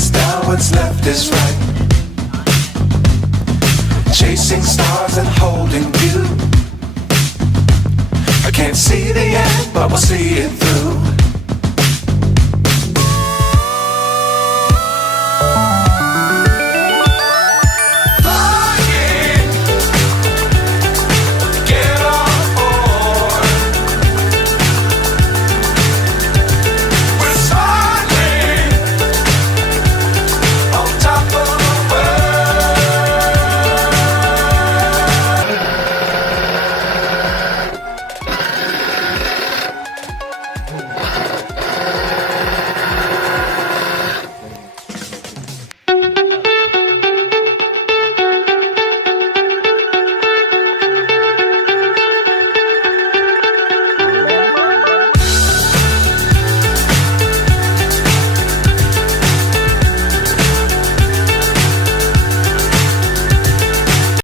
is down, what's left is right. Chasing stars and holding you. I can't see the end, but we'll see it through.